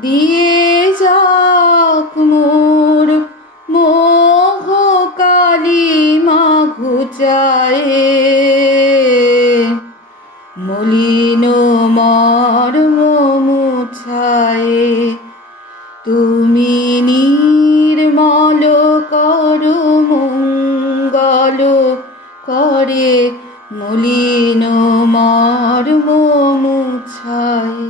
দিয়ে যাক মোর মোহ কালী মা ঘুচায়ে মলিন মর্ম মুছায়ে। তুমি নির্মল কর মঙ্গল করে। মলিন মর্ম মুছায়।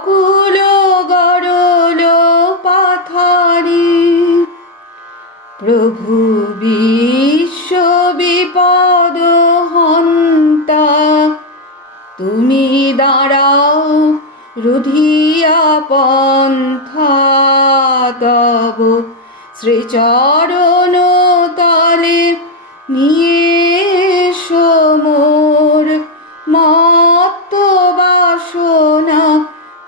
অকুল গরল পাথারি। প্রভু বিশ্ব বিপদ হন্তা, তুমি দাঁড়াও রুধিয়া পন্থা তব, শ্রীচরণ তলে নিয়ে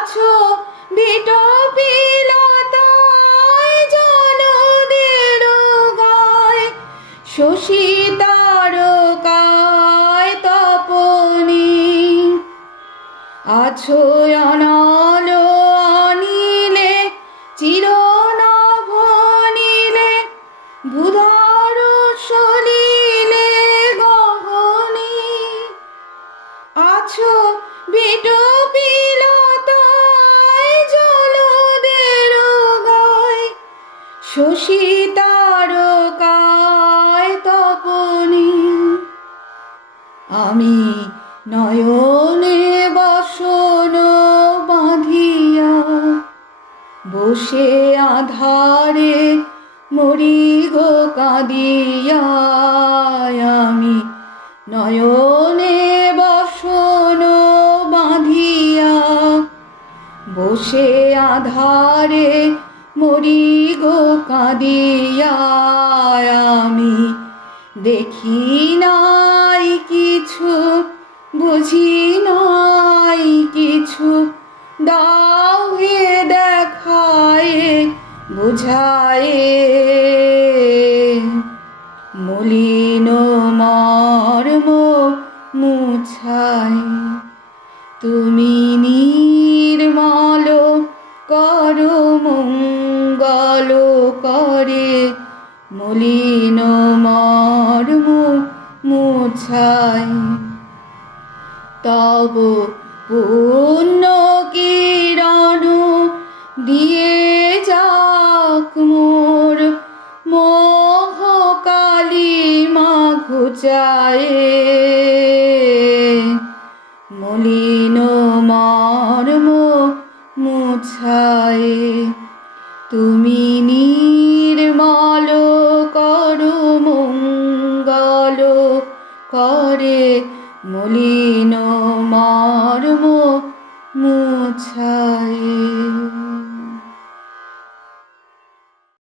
আছো? বিটপিলতায় জনদের গায়। শশী তারকায় তপনি আছো অনল শশী তারকায় তপনী আমি নয়নে বসন বাঁধিয়া বসে আধারে মরি গো কাঁদিয়া আমি নয়নে বসন বাঁধিয়া বসে আধারে মরি গো কাঁদিয়ায় আমি। দেখি নাই কিছু বুঝি নাই কিছু। দাও হে দেখায় বুঝায় মলিন মর্ম মুছায় তব পূর্ণ কিরণ দিয়ে যাক মোর মোহ কালী মা ঘুচায়ে মলিন মর্ম মুছায়। তুমি নির্মল করে মলিন মর্ম মুছায়।